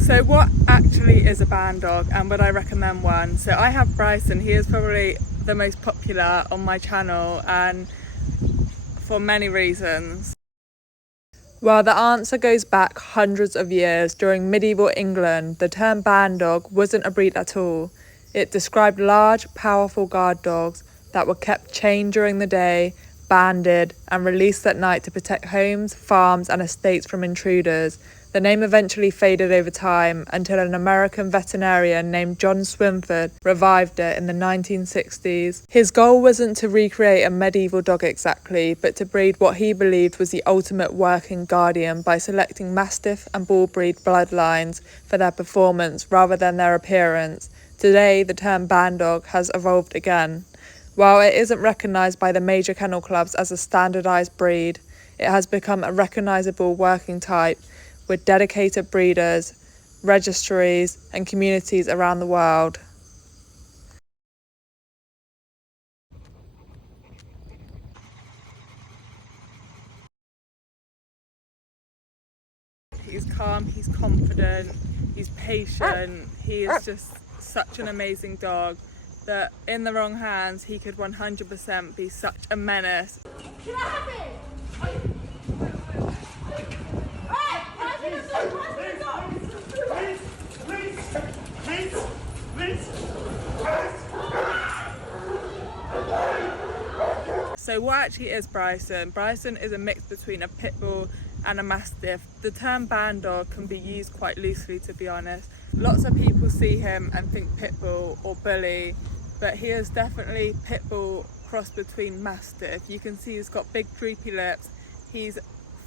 So what actually is a Bandog, and would I recommend one? So I have Bryson. He is probably the most popular on my channel, and for many reasons. Well, the answer goes back hundreds of years. During medieval England, the term Bandog wasn't a breed at all. It described large, powerful guard dogs that were kept chained during the day, banded, and released at night to protect homes, farms, and estates from intruders. The name eventually faded over time until an American veterinarian named John Swinford revived it in the 1960s. His goal wasn't to recreate a medieval dog exactly, but to breed what he believed was the ultimate working guardian by selecting Mastiff and Bull breed bloodlines for their performance rather than their appearance. Today, the term Bandog has evolved again. While it isn't recognised by the major kennel clubs as a standardised breed, it has become a recognisable working type with dedicated breeders, registries, and communities around the world. He's calm, he's confident, he's patient, he is just such an amazing dog that in the wrong hands he could 100% be such a menace. Can I have it? So what actually is Bryson? Bryson is a mix between a pit bull and a mastiff. The term Bandog can be used quite loosely, to be honest. Lots of people see him and think pit bull or bully, but he is definitely pit bull crossed between mastiff. You can see he's got big droopy lips. He's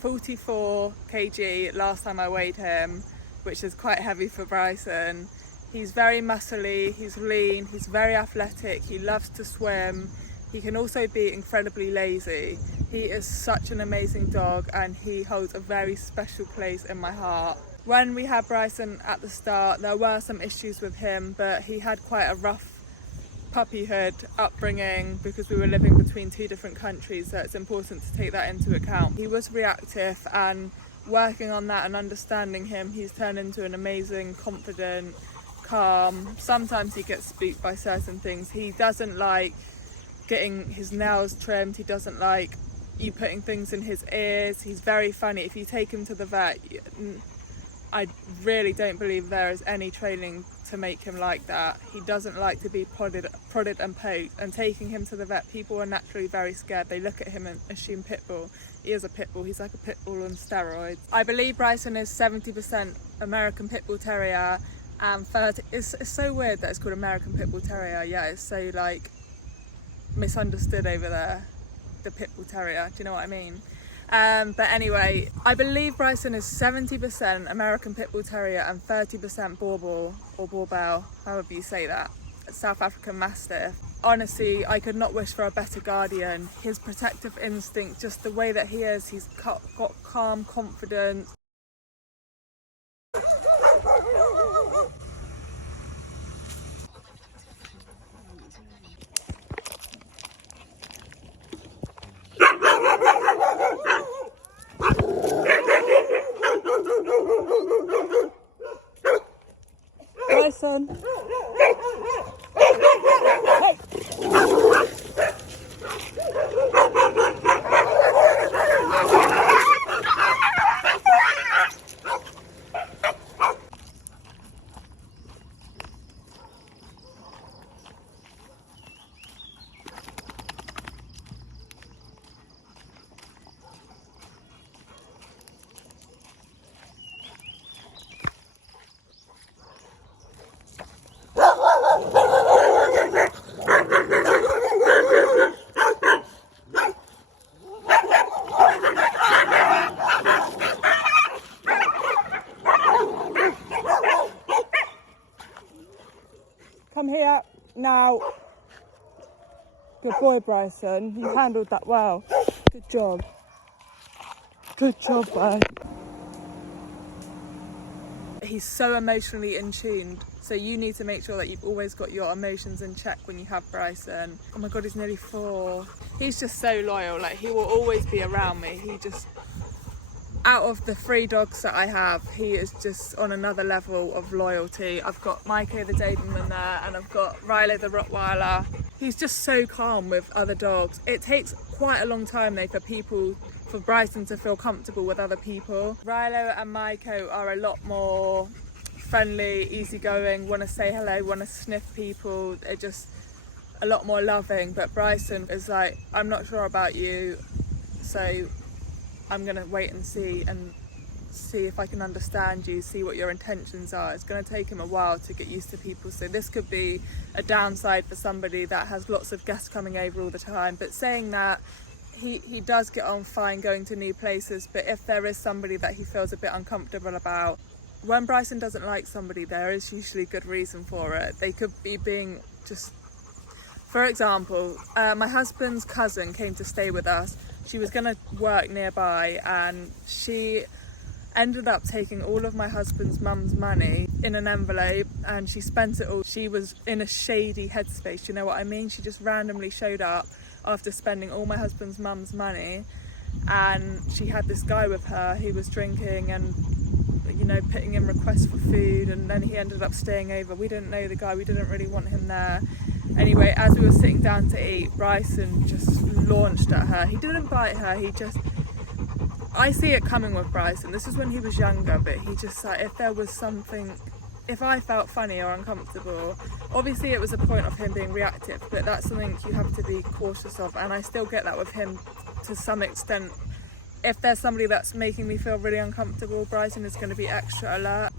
44 kg last time I weighed him, which is quite heavy for Bryson. He's very muscly, he's lean, he's very athletic, he loves to swim. He can also be incredibly lazy. He is such an amazing dog and he holds a very special place in my heart. When we had Bryson at the start, there were some issues with him, but he had quite a rough puppyhood upbringing because we were living between two different countries, so it's important to take that into account. He was reactive, and working on that and understanding him, he's turned into an amazing, confident, calm. Sometimes he gets spooked by certain things. He doesn't like getting his nails trimmed, he doesn't like you putting things in his ears. He's very funny. If you take him to the vet, I really don't believe there is any training to make him like that. He doesn't like to be prodded and poked, and taking him to the vet, people are naturally very scared. They look at him and assume pit bull. He is a pit bull. He's like a pit bull on steroids. I believe Bryson is 70% American Pit Bull Terrier and 30. It's so weird that it's called American Pit Bull Terrier. Yeah, it's so like misunderstood over there, the Pit Bull Terrier, do you know what I mean? But anyway, I believe Bryson is 70% American Pit Bull Terrier and 30% Borbal or Borbal, however you say that, South African Mastiff. Honestly, I could not wish for a better guardian. His protective instinct, just the way that he is, he's got calm confidence. Bryson. Come here now. Good boy, Bryson. You handled that well. Good job. Good job, bud. He's so emotionally in tuned, so you need to make sure that you've always got your emotions in check when you have Bryson. Oh my god, he's nearly 4. He's just so loyal, like he will always be around me. out of the 3 dogs that I have, he is just on another level of loyalty. I've got Maiko the Doberman there, and I've got Rilo the Rottweiler. He's just so calm with other dogs. It takes quite a long time though for Bryson to feel comfortable with other people. Rilo and Maiko are a lot more friendly, easygoing, want to say hello, want to sniff people. They're just a lot more loving. But Bryson is like, I'm not sure about you, so I'm gonna wait and see if I can understand you, see what your intentions are. It's gonna take him a while to get used to people, so this could be a downside for somebody that has lots of guests coming over all the time. But saying that, he does get on fine going to new places, but if there is somebody that he feels a bit uncomfortable about, when Bryson doesn't like somebody, there is usually good reason for it. They could be being just, for example, my husband's cousin came to stay with us. She was going to work nearby, and she ended up taking all of my husband's mum's money in an envelope, and she spent it all. She was in a shady headspace, you know what I mean? She just randomly showed up after spending all my husband's mum's money, and she had this guy with her who was drinking and, you know, putting in requests for food, and then he ended up staying over. We didn't know the guy, we didn't really want him there. Anyway, as we were sitting down to eat, Bryson just launched at her. He didn't bite her, I see it coming with Bryson. This is when he was younger, but he just like, if there was something, if I felt funny or uncomfortable, obviously it was a point of him being reactive, but that's something you have to be cautious of, and I still get that with him to some extent. If there's somebody that's making me feel really uncomfortable, Bryson is going to be extra alert.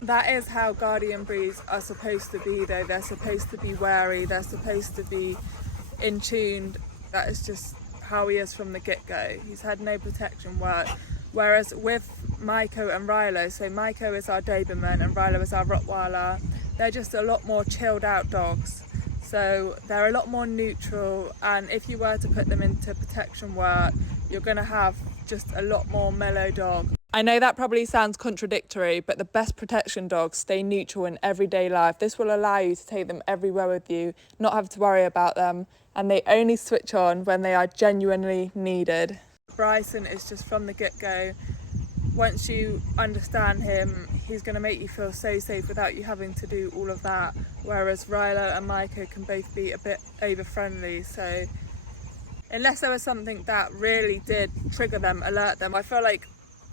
That is how guardian breeds are supposed to be though. They're supposed to be wary, they're supposed to be in tune. That is just how he is from the get-go. He's had no protection work. Whereas with Maiko and Rilo, so Maiko is our Doberman and Rilo is our Rottweiler, they're just a lot more chilled out dogs. So they're a lot more neutral, and if you were to put them into protection work, you're going to have just a lot more mellow dog. I know that probably sounds contradictory, but the best protection dogs stay neutral in everyday life. This will allow you to take them everywhere with you, not have to worry about them, and they only switch on when they are genuinely needed. Bryson is just from the get-go. Once you understand him, he's going to make you feel so safe without you having to do all of that. Whereas Rilo and Maiko can both be a bit over-friendly. So unless there was something that really did trigger them, alert them, I feel like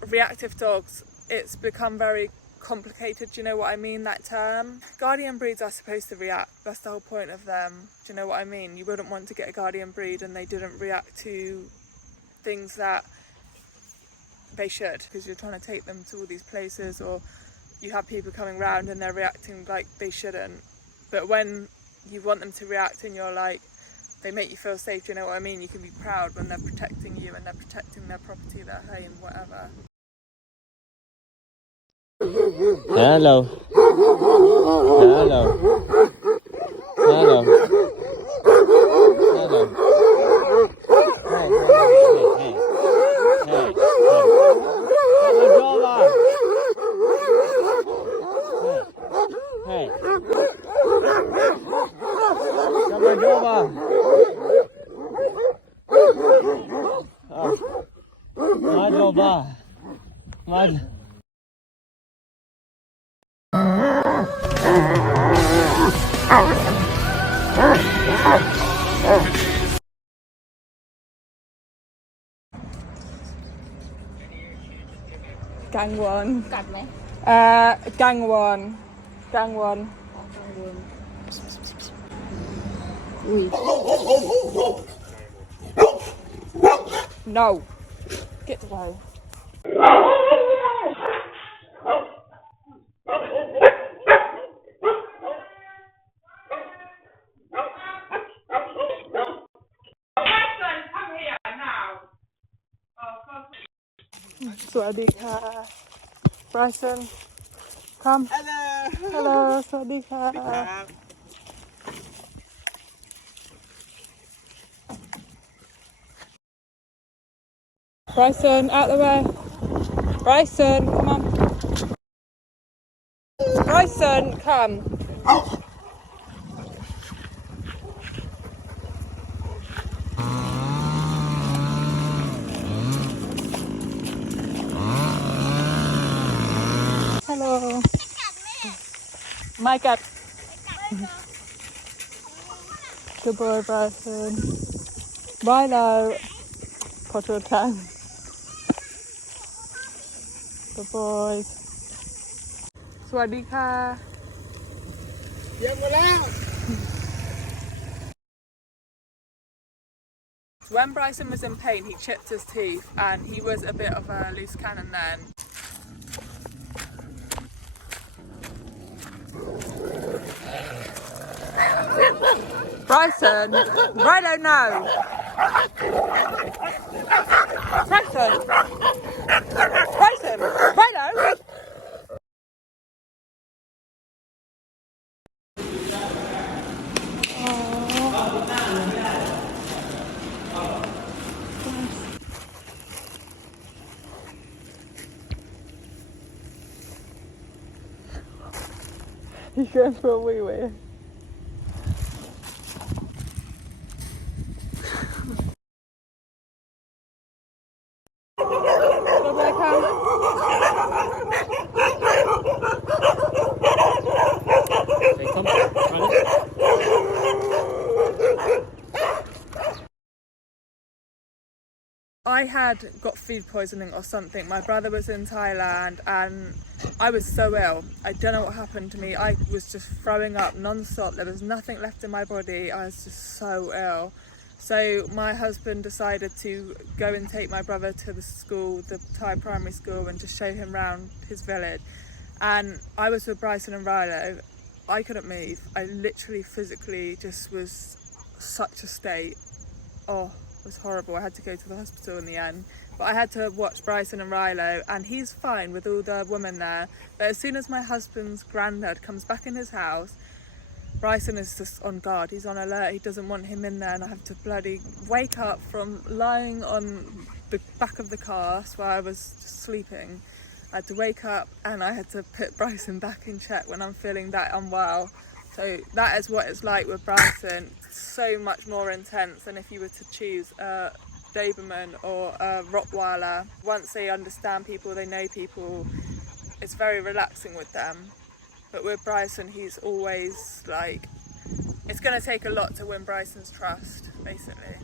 reactive dogs, it's become very complicated. Do you know what I mean, that term? Guardian breeds are supposed to react. That's the whole point of them. Do you know what I mean? You wouldn't want to get a guardian breed and they didn't react to things that they should, because you're trying to take them to all these places, or you have people coming round and they're reacting like they shouldn't. But when you want them to react and you're like, they make you feel safe, do you know what I mean? You can be proud when they're protecting you and they're protecting their property, their home, whatever. Hello. Hello. Hello. Hello. Hey. Hey. Come on, Jova. My Jova. My. Gang one. กัดไหม Gang one. Gang one. อุ้ย No. Get away. Swadika. Bryson, come. Hello. Hello, Swadika. Bryson, out the way. Bryson, come on. Bryson, come. Hello. My God. Good boy, Bryson. Milo. Potter time. Good boys. สวัสดีค่ะ When Bryson was in pain, he chipped his teeth and he was a bit of a loose cannon then. Bryson! Rilo, no! Bryson! Bryson! Rilo! He's going for a wee wee. Go back home. Hey, come. Run. I had got food poisoning or something. My brother was in Thailand and I was so ill. I don't know what happened to me. I was just throwing up non-stop. There was nothing left in my body. I was just so ill. So my husband decided to go and take my brother to the school, the Thai primary school, and just show him around his village. And I was with Bryson and Rilo. I couldn't move. I literally physically just was such a state. Oh, it was horrible. I had to go to the hospital in the end. But I had to watch Bryson and Rilo, and he's fine with all the women there. But as soon as my husband's granddad comes back in his house, Bryson is just on guard. He's on alert. He doesn't want him in there, and I have to bloody wake up from lying on the back of the car while I was just sleeping. I had to wake up and I had to put Bryson back in check when I'm feeling that unwell. So that is what it's like with Bryson. It's so much more intense than if you were to choose a Doberman or a Rottweiler. Once they understand people, they know people, it's very relaxing with them. But with Bryson, he's always like, it's going to take a lot to win Bryson's trust, basically.